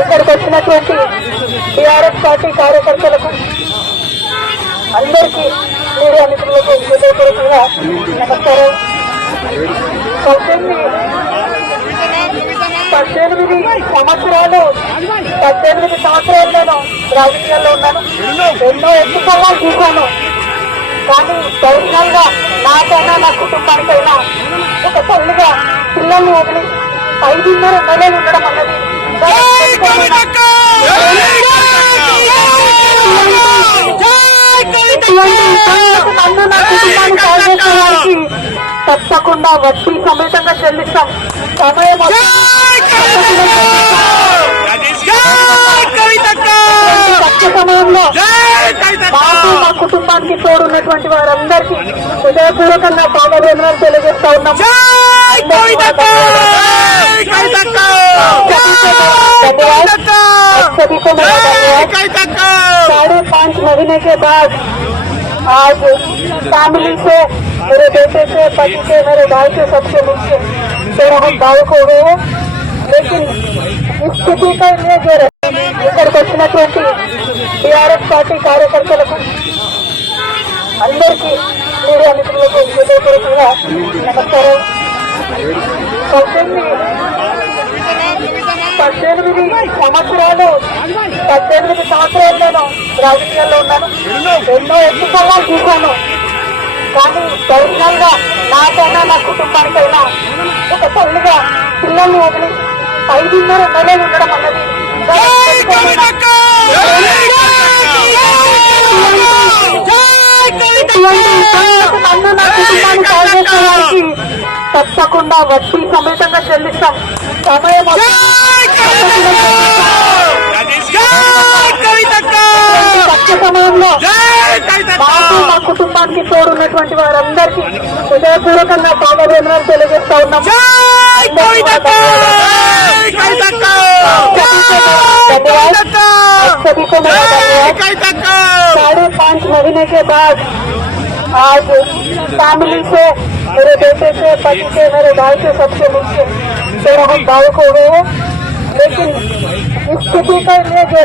ఇక్కడికి వచ్చినటువంటి TRS party కార్యకర్తలకు అందరికీ మీడియా మిత్రులకు హృదయపూర్వకంగా నమస్కారం. 18 సంవత్సరాలు నేను రాజకీయాల్లో ఉన్నాను. ఎన్నో ఎన్నికల్లో చూశాను. కానీ పర్సనల్ గా నాకైనా నా కుటుంబానికైనా ఒక తల్లిగా పిల్లల్ని వదిలి 5.5 నెలలు ఉండడం అన్నది నన్ను నా కుటుంబాన్ని సాధించడానికి తప్పకుండా వడ్డీ సమేతంగా చెల్లిస్తాం. సమయం సమయంలో మాకు మా కుటుంబానికి తోడున్నటువంటి వారందరికీ హృదయపూర్వకంగా పాదాభివందనాలు తెలియజేస్తా ఉన్నాం. 5.5 महीने के बाद आज फैमिली से मेरे बेटे से, पति से, मेरे भाई से, सबसे मुझसे थोड़ा हम भावुक हो गए हैं. लेकिन इस स्थिति का ये जो ఇక్కడికి వచ్చినటువంటి టీఆర్ఎస్ పార్టీ కార్యకర్తలకు అందరికీ మీడియా మిత్రులకు హృదయపూర్వకంగా నమస్కారం. 18 సంవత్సరాలు నేను రాజకీయాల్లో ఉన్నాను. ఎన్నో ఎన్నికల్లో చూశాను. కానీ పర్సనల్ గా నాకైనా నా కుటుంబానికైనా ఒక తల్లిగా పిల్లల్ని వదిలి 5.5 నెలలు ఉండడం అన్నది నన్ను నా కుటుంబాన్ని సాధించడానికి తప్పకుండా వడ్డీ సమేతంగా చెల్లిస్తాం. సమయం సమయంలో మాకు మా కుటుంబానికి తోడున్నటువంటి వారందరికీ హృదయపూర్వకంగా పాదాభివందనాలు తెలియజేస్తా ఉన్నాం. 5.5 महीने के बाद आज फैमिली से, मेरे बेटे से, पति से, मेरे भाई से, सबसे मुझसे थोड़ा हम भावुक हो गए हैं. लेकिन इस स्थिति का ये जो